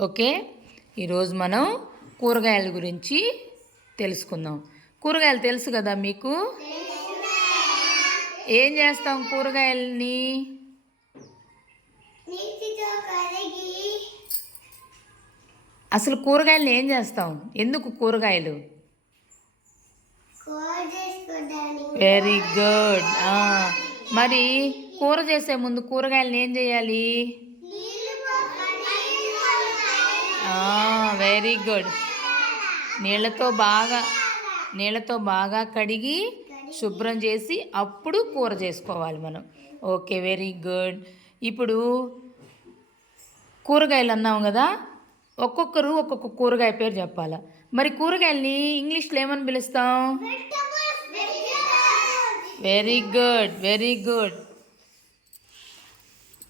Okay? ఈరోజు మనం కూరగాయల గురించి తెలుసుకుందాం. కూరగాయలు తెలుసు కదా మీకు? ఏం చేస్తాం కూరగాయలని? అసలు కూరగాయలని ఏం చేస్తాం? ఎందుకు కూరగాయలు? వెరీ గుడ్ మరి కూర చేసే ముందు కూరగాయలని ఏం చేయాలి? వెరీ గుడ్ నీళ్ళతో బాగా నీళ్ళతో బాగా కడిగి శుభ్రం చేసి అప్పుడు కూర చేసుకోవాలి మనం. ఓకే వెరీ గుడ్ ఇప్పుడు కూరగాయలు అన్నాం కదా ఒక్కొక్కరు ఒక్కొక్క కూరగాయ పేరు చెప్పాలా. మరి కూరగాయల్ని ఇంగ్లీష్లో ఏమని పిలుస్తాం? వెరీ గుడ్ వెరీ గుడ్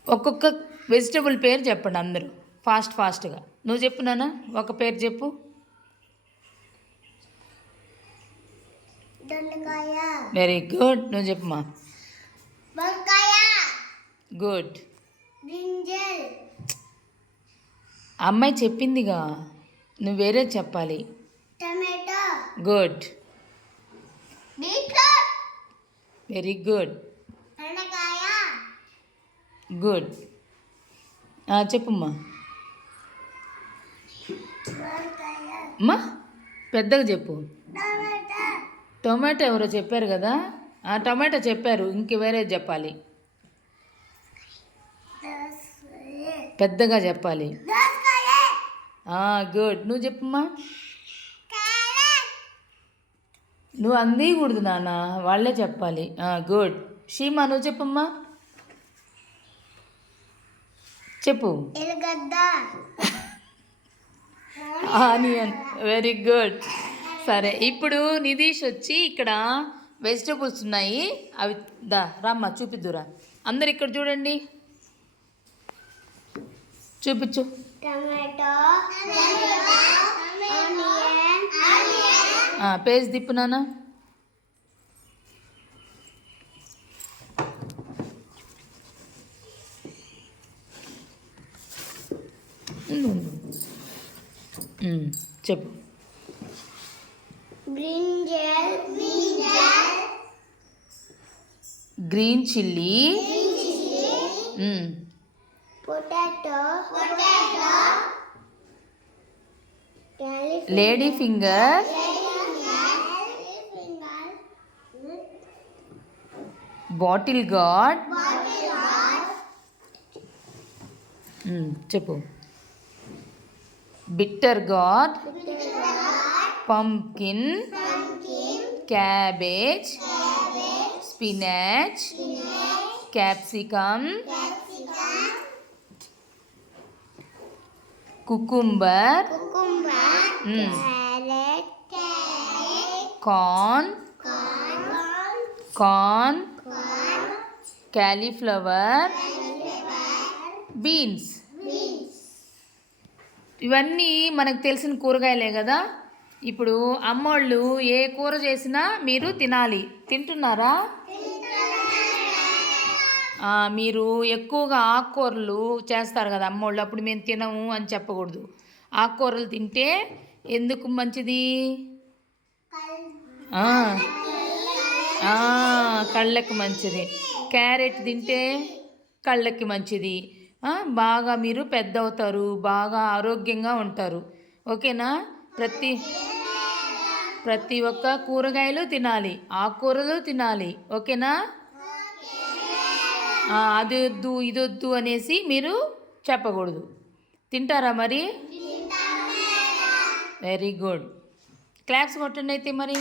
ఒక్కొక్క వెజిటబుల్ పేరు చెప్పండి అందరూ ఫాస్ట్ ఫాస్ట్గా నువ్వు చెప్పు నాన్న ఒక పేరు చెప్పు. వెరీ గుడ్ నువ్వు చెప్పుమా వంకాయ. గుడ్ అమ్మాయి చెప్పిందిగా నువ్వు వేరే చెప్పాలి. Tomato. Good very good good చెప్పుమ్మా అమ్మా పెద్దగా చెప్పు. టొమాటో ఎవరో చెప్పారు కదా? ఆ టొమాటో చెప్పారు ఇంక వేరే చెప్పాలి. పెద్దగా చెప్పాలి. గుడ్. నువ్వు చెప్పమ్మా. నువ్వు అందియకూడదు నాన్న వాళ్ళే చెప్పాలి. గుడ్. షీమా నువ్వు చెప్పమ్మా. చెప్పు. ఆనియన్. వెరీ గుడ్ సరే ఇప్పుడు నితీష్ వచ్చి ఇక్కడ వెజిటబుల్స్ ఉన్నాయి. అవి దా రామ్మా చూపిద్దురా. అందరు ఇక్కడ చూడండి. చూపించు. టమాటో పేజ్ దిప్పు నాన్న. చెప్పు brinjal brinjal green chilli um, potato potato lady finger bottle gourd bitter gourd, bitter gourd pumpkin, pumpkin cabbage, cabbage spinach, spinach capsicum, capsicum cucumber, cucumber mm. carrot, carrot corn, corn, corn, corn cauliflower, cauliflower beans ఇవన్నీ మనకు తెలిసిన కూరగాయలే కదా? ఇప్పుడు అమ్మోళ్ళు ఏ కూర చేసినా మీరు తినాలి. తింటున్నారా? మీరు ఎక్కువగా ఆకుకూరలు చేస్తారు కదా అమ్మోళ్ళు అప్పుడు మేము తినము అని చెప్పకూడదు. ఆకుకూరలు తింటే ఎందుకు మంచిది? కళ్ళకి మంచిది. క్యారెట్ తింటే కళ్ళకి మంచిది. బాగా మీరు పెద్ద అవుతారు బాగా ఆరోగ్యంగా ఉంటారు. ఓకేనా? ప్రతి ప్రతి ఒక్క కూరగాయలు తినాలి ఆకుకూరలు తినాలి. ఓకేనా? అది వద్దు ఇది వద్దు అనేసి మీరు చెప్పకూడదు. తింటారా మరి? Very good. క్లాప్స్ కొట్టండి అయితే మరి.